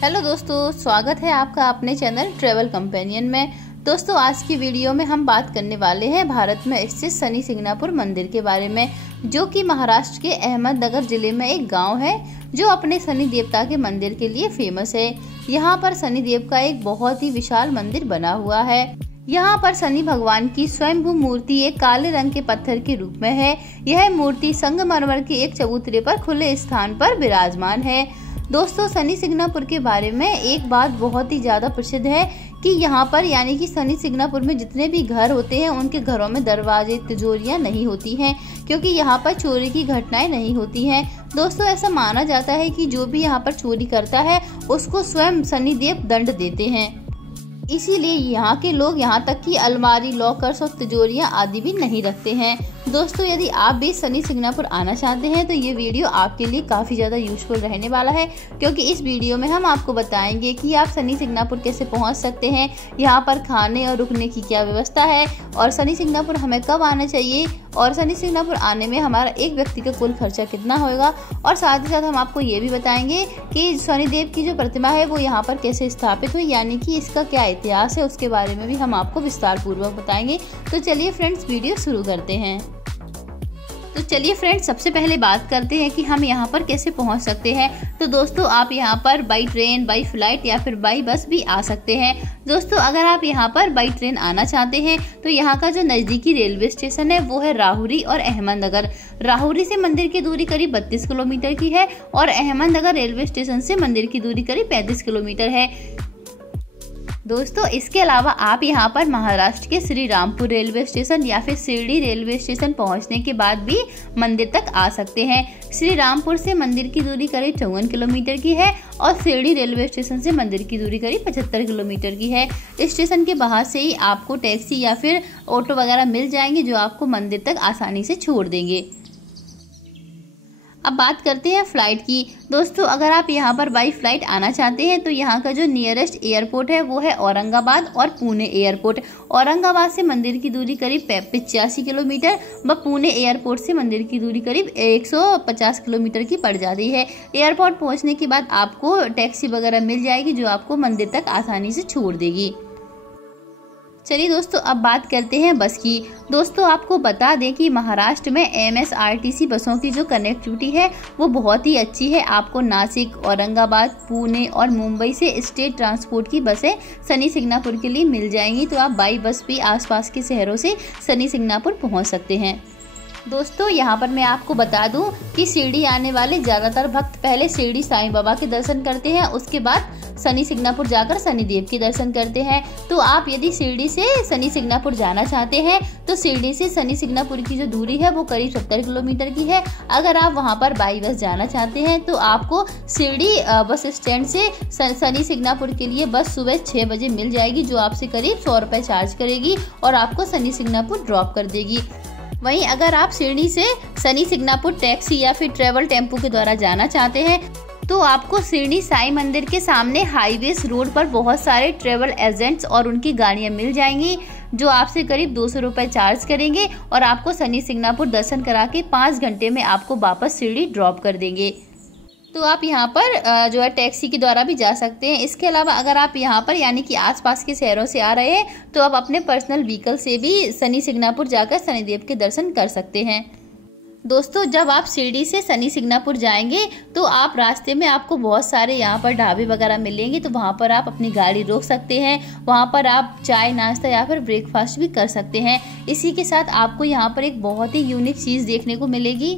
Hello दोस्तों, स्वागत है आपका अपने चैनल ट्रेवल कंपेनियन में। दोस्तों, आज की वीडियो में हम बात करने वाले हैं भारत में स्थित शनि सिंगनापुर मंदिर के बारे में, जो कि महाराष्ट्र के अहमदनगर जिले में एक गांव है जो अपने शनि देवता के मंदिर के लिए फेमस है। यहाँ पर शनि देव का एक बहुत ही विशाल मंदिर बना हुआ है। यहाँ पर शनि भगवान की स्वयंभू मूर्ति एक काले रंग के पत्थर के रूप में है। यह मूर्ति संगमरमर के एक चबूतरे पर खुले स्थान पर विराजमान है। दोस्तों, शनि सिंगनापुर के बारे में एक बात बहुत ही ज्यादा प्रसिद्ध है कि यहाँ पर यानी कि शनि सिंगनापुर में जितने भी घर होते हैं उनके घरों में दरवाजे तिजोरियाँ नहीं होती हैं, क्योंकि यहाँ पर चोरी की घटनाएं नहीं होती हैं। दोस्तों, ऐसा माना जाता है कि जो भी यहाँ पर चोरी करता है उसको स्वयं शनिदेव दंड देते हैं। इसीलिए यहाँ के लोग यहाँ तक कि अलमारी, लॉकर्स और तिजोरियाँ आदि भी नहीं रखते हैं। दोस्तों, यदि आप भी शनि सिंगनापुर आना चाहते हैं तो ये वीडियो आपके लिए काफ़ी ज़्यादा यूजफुल रहने वाला है, क्योंकि इस वीडियो में हम आपको बताएंगे कि आप शनि सिंगनापुर कैसे पहुँच सकते हैं, यहाँ पर खाने और रुकने की क्या व्यवस्था है, और शनि सिंगनापुर हमें कब आना चाहिए, और शनि सिंगनापुर आने में हमारा एक व्यक्ति का कुल खर्चा कितना होगा। और साथ ही साथ हम आपको ये भी बताएंगे कि शनिदेव की जो प्रतिमा है वो यहाँ पर कैसे स्थापित हुई, यानी कि इसका क्या इतिहास है, उसके बारे में भी हम आपको विस्तार पूर्वक बताएंगे। तो चलिए फ्रेंड्स, वीडियो शुरू करते हैं। तो चलिए फ्रेंड्स, सबसे पहले बात करते हैं कि हम यहाँ पर कैसे पहुँच सकते हैं। तो दोस्तों, आप यहाँ पर बाई ट्रेन, बाई फ्लाइट या फिर बाई बस भी आ सकते हैं। दोस्तों, अगर आप यहाँ पर बाई ट्रेन आना चाहते हैं तो यहाँ का जो नज़दीकी रेलवे स्टेशन है वो है राहुरी और अहमदनगर। राहुरी से मंदिर की दूरी करीब 32 किलोमीटर की है और अहमदनगर रेलवे स्टेशन से मंदिर की दूरी करीब 35 किलोमीटर है। दोस्तों, इसके अलावा आप यहाँ पर महाराष्ट्र के श्री रामपुर रेलवे स्टेशन या फिर शिरडी रेलवे स्टेशन पहुँचने के बाद भी मंदिर तक आ सकते हैं। श्री रामपुर से मंदिर की दूरी करीब 54 किलोमीटर की है और शिरडी रेलवे स्टेशन से मंदिर की दूरी करीब 75 किलोमीटर की है। स्टेशन के बाहर से ही आपको टैक्सी या फिर ऑटो वगैरह मिल जाएंगे जो आपको मंदिर तक आसानी से छोड़ देंगे। अब बात करते हैं फ़्लाइट की। दोस्तों, अगर आप यहाँ पर बाई फ्लाइट आना चाहते हैं तो यहाँ का जो नियरेस्ट एयरपोर्ट है वो है औरंगाबाद और पुणे एयरपोर्ट। औरंगाबाद से मंदिर की दूरी करीब 85 किलोमीटर व पुणे एयरपोर्ट से मंदिर की दूरी करीब 150 किलोमीटर की पड़ जाती है। एयरपोर्ट पहुँचने के बाद आपको टैक्सी वगैरह मिल जाएगी जो आपको मंदिर तक आसानी से छोड़ देगी। चलिए दोस्तों, अब बात करते हैं बस की। दोस्तों, आपको बता दें कि महाराष्ट्र में MSRTC बसों की जो कनेक्टिविटी है वो बहुत ही अच्छी है। आपको नासिक, औरंगाबाद, पुणे और मुंबई से स्टेट ट्रांसपोर्ट की बसें शनि सिंगनापुर के लिए मिल जाएंगी, तो आप बाई बस भी आसपास के शहरों से शनि सिंगनापुर पहुंच सकते हैं। दोस्तों, यहाँ पर मैं आपको बता दूं कि शिरडी आने वाले ज़्यादातर भक्त पहले शिरडी साईं बाबा के दर्शन करते हैं, उसके बाद शनि सिंगनापुर जाकर शनिदेव के दर्शन करते हैं। तो आप यदि शिरडी से शनि सिंगनापुर जाना चाहते हैं तो शिरडी से शनि सिंगनापुर की जो दूरी है वो करीब 70 किलोमीटर की है। अगर आप वहाँ पर बाई बस जाना चाहते हैं तो आपको शिरडी बस स्टैंड से शनि सिंगनापुर के लिए बस सुबह 6 बजे मिल जाएगी, जो आपसे करीब 100 रुपये चार्ज करेगी और आपको शनि सिंगनापुर ड्रॉप कर देगी। वहीं अगर आप शिरडी से शनि सिंगनापुर टैक्सी या फिर ट्रेवल टेम्पो के द्वारा जाना चाहते हैं तो आपको शिरडी साईं मंदिर के सामने हाईवेज रोड पर बहुत सारे ट्रेवल एजेंट्स और उनकी गाड़ियां मिल जाएंगी, जो आपसे करीब 200 रुपये चार्ज करेंगे और आपको शनि सिंगनापुर दर्शन करा के 5 घंटे में आपको वापस शिरडी ड्रॉप कर देंगे। तो आप यहाँ पर जो है टैक्सी के द्वारा भी जा सकते हैं। इसके अलावा अगर आप यहाँ पर यानी कि आसपास के शहरों से आ रहे हैं तो आप अपने पर्सनल व्हीकल से भी शनि सिंगनापुर जाकर शनिदेव के दर्शन कर सकते हैं। दोस्तों, जब आप शिरडी से शनि सिंगनापुर जाएंगे तो आप रास्ते में आपको बहुत सारे यहाँ पर ढाबे वगैरह मिलेंगे, तो वहाँ पर आप अपनी गाड़ी रोक सकते हैं। वहाँ पर आप चाय, नाश्ता या फिर ब्रेकफास्ट भी कर सकते हैं। इसी के साथ आपको यहाँ पर एक बहुत ही यूनिक चीज़ देखने को मिलेगी,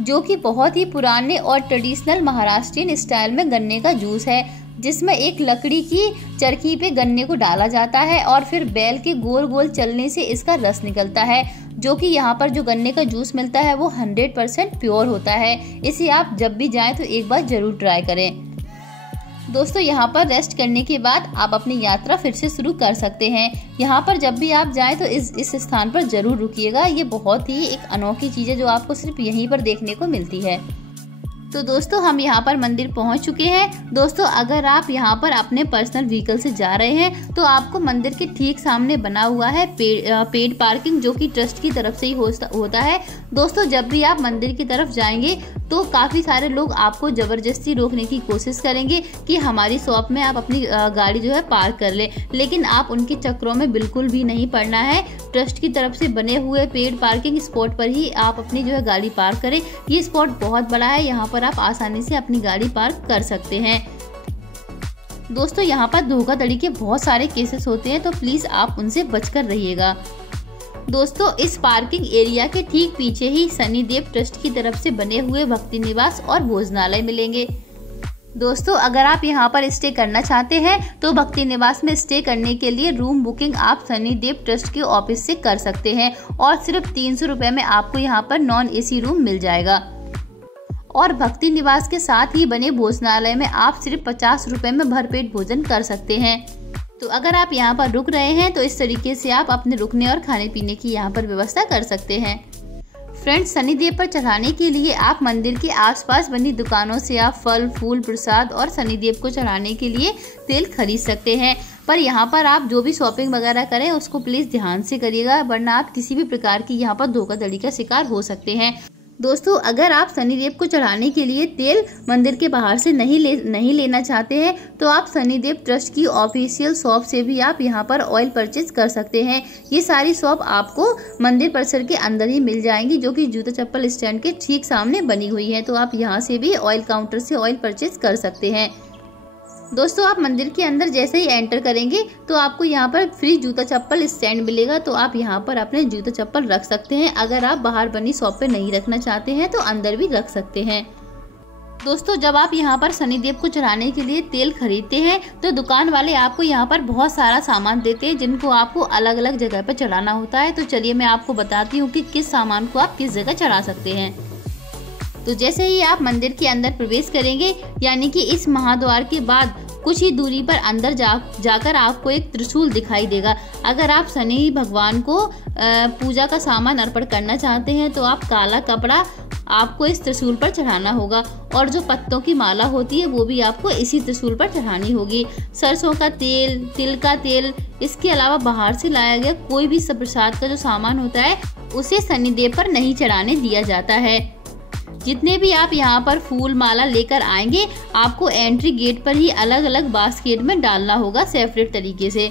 जो कि बहुत ही पुराने और ट्रेडिशनल महाराष्ट्रियन स्टाइल में गन्ने का जूस है, जिसमें एक लकड़ी की चरखी पे गन्ने को डाला जाता है और फिर बैल के गोल गोल चलने से इसका रस निकलता है, जो कि यहाँ पर जो गन्ने का जूस मिलता है वो 100% प्योर होता है। इसे आप जब भी जाएं तो एक बार जरूर ट्राई करें। दोस्तों, यहाँ पर रेस्ट करने के बाद आप अपनी यात्रा फिर से शुरू कर सकते हैं। यहाँ पर जब भी आप जाएं तो इस स्थान पर जरूर रुकिएगा। ये बहुत ही एक अनोखी चीज़ है जो आपको सिर्फ यहीं पर देखने को मिलती है। तो दोस्तों, हम यहाँ पर मंदिर पहुँच चुके हैं। दोस्तों, अगर आप यहाँ पर अपने पर्सनल व्हीकल से जा रहे हैं तो आपको मंदिर के ठीक सामने बना हुआ है पेड पार्किंग, जो कि ट्रस्ट की तरफ से ही होता है। दोस्तों जब भी आप मंदिर की तरफ जाएंगे तो काफ़ी सारे लोग आपको ज़बरदस्ती रोकने की कोशिश करेंगे कि हमारी शॉप में आप अपनी गाड़ी जो है पार्क कर ले, लेकिन आप उनके चक्रों में बिल्कुल भी नहीं पड़ना है। ट्रस्ट की तरफ से बने हुए पेड पार्किंग स्पॉट पर ही आप अपनी जो है गाड़ी पार्क करें। ये स्पॉट बहुत बड़ा है, यहाँ पर आप आसानी से अपनी गाड़ी पार्क कर सकते हैं। दोस्तों यहाँ पर धोखाधड़ी के बहुत सारे केसेस होते हैं, तो प्लीज़ आप उनसे बचकर रहिएगा। दोस्तों इस पार्किंग एरिया के ठीक पीछे ही शनिदेव ट्रस्ट की तरफ से बने हुए भक्ति निवास और भोजनालय मिलेंगे। दोस्तों अगर आप यहां पर स्टे करना चाहते हैं तो भक्ति निवास में स्टे करने के लिए रूम बुकिंग आप शनिदेव ट्रस्ट के ऑफिस से कर सकते हैं और सिर्फ 300 रुपये में आपको यहां पर नॉन एसी रूम मिल जाएगा। और भक्ति निवास के साथ ही बने भोजनालय में आप सिर्फ 50 रुपये में भरपेट भोजन कर सकते हैं। तो अगर आप यहाँ पर रुक रहे हैं तो इस तरीके से आप अपने रुकने और खाने पीने की यहाँ पर व्यवस्था कर सकते हैं। फ्रेंड्स शनिदेव पर चढ़ाने के लिए आप मंदिर के आसपास बनी दुकानों से आप फल फूल प्रसाद और शनिदेव को चढ़ाने के लिए तेल खरीद सकते हैं, पर यहाँ पर आप जो भी शॉपिंग वगैरह करें उसको प्लीज़ ध्यान से करिएगा, वरना आप किसी भी प्रकार की यहाँ पर धोखाधड़ी का शिकार हो सकते हैं। दोस्तों अगर आप शनिदेव को चढ़ाने के लिए तेल मंदिर के बाहर से नहीं लेना चाहते हैं तो आप शनिदेव ट्रस्ट की ऑफिशियल शॉप से भी आप यहां पर ऑयल परचेज कर सकते हैं। ये सारी शॉप आपको मंदिर परिसर के अंदर ही मिल जाएंगी, जो कि जूता चप्पल स्टैंड के ठीक सामने बनी हुई है। तो आप यहां से भी ऑयल काउंटर से ऑयल परचेज कर सकते हैं। दोस्तों आप मंदिर के अंदर जैसे ही एंटर करेंगे तो आपको यहाँ पर फ्री जूता चप्पल स्टैंड मिलेगा, तो आप यहाँ पर अपने जूता चप्पल रख सकते हैं। अगर आप बाहर बनी शॉप पे नहीं रखना चाहते हैं तो अंदर भी रख सकते हैं। दोस्तों जब आप यहाँ पर शनिदेव को चढ़ाने के लिए तेल खरीदते हैं तो दुकान वाले आपको यहाँ पर बहुत सारा सामान देते हैं, जिनको आपको अलग अलग जगह पर चढ़ाना होता है। तो चलिए मैं आपको बताती हूँ कि किस सामान को आप किस जगह चढ़ा सकते हैं। तो जैसे ही आप मंदिर के अंदर प्रवेश करेंगे, यानी कि इस महाद्वार के बाद कुछ ही दूरी पर अंदर जाकर आपको एक त्रिशूल दिखाई देगा। अगर आप शनि भगवान को पूजा का सामान अर्पण करना चाहते हैं तो आप काला कपड़ा आपको इस त्रिशूल पर चढ़ाना होगा, और जो पत्तों की माला होती है वो भी आपको इसी त्रिशूल पर चढ़ानी होगी। सरसों का तेल, तिल का तेल, इसके अलावा बाहर से लाया गया कोई भी प्रसाद का जो सामान होता है उसे शनिदेव पर नहीं चढ़ाने दिया जाता है। जितने भी आप यहाँ पर फूल माला लेकर आएंगे आपको एंट्री गेट पर ही अलग अलग बास्केट में डालना होगा सेपरेट तरीके से।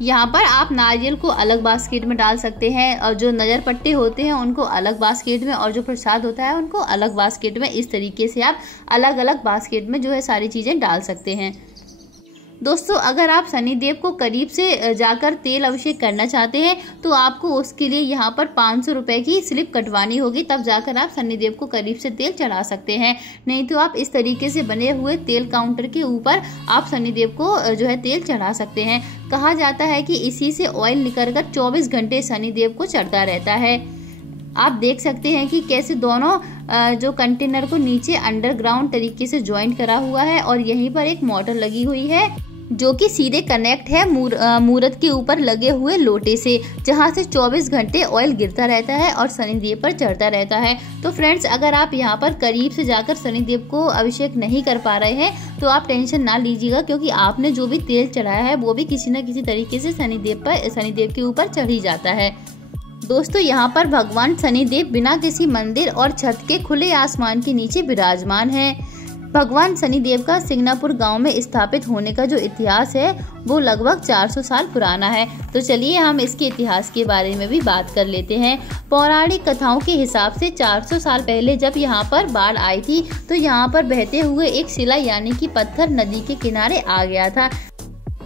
यहाँ पर आप नारियल को अलग बास्केट में डाल सकते हैं, और जो नज़र पट्टे होते हैं उनको अलग बास्केट में, और जो प्रसाद होता है उनको अलग बास्केट में। इस तरीके से आप अलग अलग बास्केट में जो है सारी चीज़ें डाल सकते हैं। दोस्तों अगर आप शनिदेव को करीब से जाकर तेल अभिषेक करना चाहते हैं तो आपको उसके लिए यहाँ पर 500 रुपये की स्लिप कटवानी होगी, तब जाकर आप शनिदेव को करीब से तेल चढ़ा सकते हैं। नहीं तो आप इस तरीके से बने हुए तेल काउंटर के ऊपर आप शनिदेव को जो है तेल चढ़ा सकते हैं। कहा जाता है कि इसी से ऑयल निकलकर 24 घंटे शनिदेव को चढ़ता रहता है। आप देख सकते हैं कि कैसे दोनों जो कंटेनर को नीचे अंडरग्राउंड तरीके से ज्वाइंट करा हुआ है, और यहीं पर एक मोटर लगी हुई है जो कि सीधे कनेक्ट है मूर्त के ऊपर लगे हुए लोटे से, जहां से 24 घंटे ऑयल गिरता रहता है और शनिदेव पर चढ़ता रहता है। तो फ्रेंड्स अगर आप यहां पर करीब से जाकर शनिदेव को अभिषेक नहीं कर पा रहे हैं तो आप टेंशन ना लीजिएगा, क्योंकि आपने जो भी तेल चढ़ाया है वो भी किसी न किसी तरीके से शनिदेव के ऊपर चढ़ ही जाता है। दोस्तों यहाँ पर भगवान शनिदेव बिना किसी मंदिर और छत के खुले आसमान के नीचे विराजमान है। भगवान शनिदेव का सिंगनापुर गांव में स्थापित होने का जो इतिहास है वो लगभग 400 साल पुराना है। तो चलिए हम इसके इतिहास के बारे में भी बात कर लेते हैं। पौराणिक कथाओं के हिसाब से 400 साल पहले जब यहाँ पर बाढ़ आई थी तो यहाँ पर बहते हुए एक शिला यानी कि पत्थर नदी के किनारे आ गया था,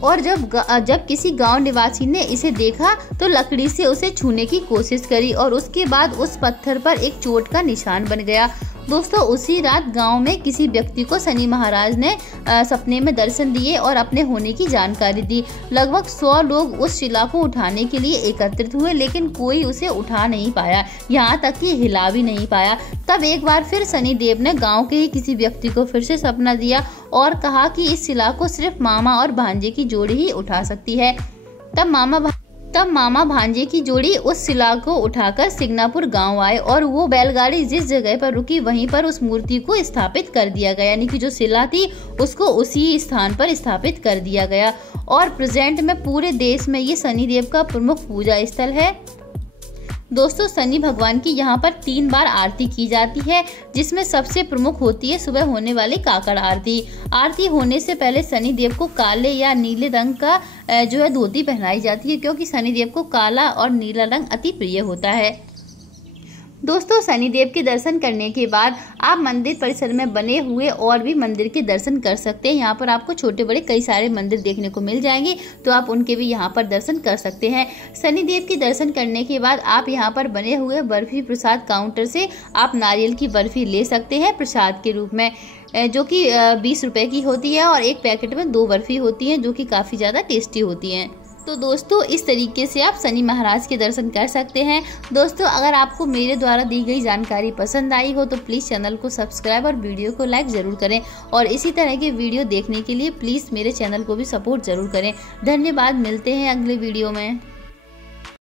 और जब किसी गांव निवासी ने इसे देखा तो लकड़ी से उसे छूने की कोशिश करी, और उसके बाद उस पत्थर पर एक चोट का निशान बन गया। दोस्तों उसी रात गांव में किसी व्यक्ति को शनि महाराज ने सपने में दर्शन दिए और अपने होने की जानकारी दी। लगभग 100 लोग उस शिला को उठाने के लिए एकत्रित हुए, लेकिन कोई उसे उठा नहीं पाया, यहाँ तक कि हिला भी नहीं पाया। तब एक बार फिर शनिदेव ने गांव के ही किसी व्यक्ति को फिर से सपना दिया और कहा कि इस शिला को सिर्फ मामा और भांजे की जोड़ी ही उठा सकती है। तब मामा भांजे की जोड़ी उस शिला को उठाकर सिंगनापुर गांव आए, और वो बैलगाड़ी जिस जगह पर रुकी वहीं पर उस मूर्ति को स्थापित कर दिया गया, यानी कि जो शिला थी उसको उसी स्थान पर स्थापित कर दिया गया। और प्रेजेंट में पूरे देश में ये शनिदेव का प्रमुख पूजा स्थल है। दोस्तों शनि भगवान की यहाँ पर 3 बार आरती की जाती है, जिसमें सबसे प्रमुख होती है सुबह होने वाली काकड़ आरती। आरती होने से पहले शनि देव को काले या नीले रंग का जो है धोती पहनाई जाती है, क्योंकि शनि देव को काला और नीला रंग अति प्रिय होता है। दोस्तों शनिदेव के दर्शन करने के बाद आप मंदिर परिसर में बने हुए और भी मंदिर के दर्शन कर सकते हैं। यहाँ पर आपको छोटे बड़े कई सारे मंदिर देखने को मिल जाएंगे, तो आप उनके भी यहाँ पर दर्शन कर सकते हैं। शनिदेव के दर्शन करने के बाद आप यहाँ पर बने हुए बर्फी प्रसाद काउंटर से आप नारियल की बर्फी ले सकते हैं प्रसाद के रूप में, जो कि 20 रुपए की होती है और एक पैकेट में 2 बर्फी होती हैं, जो कि काफ़ी ज़्यादा टेस्टी होती हैं। तो दोस्तों इस तरीके से आप शनि महाराज के दर्शन कर सकते हैं। दोस्तों अगर आपको मेरे द्वारा दी गई जानकारी पसंद आई हो तो प्लीज़ चैनल को सब्सक्राइब और वीडियो को लाइक ज़रूर करें, और इसी तरह के वीडियो देखने के लिए प्लीज़ मेरे चैनल को भी सपोर्ट ज़रूर करें। धन्यवाद, मिलते हैं अगले वीडियो में।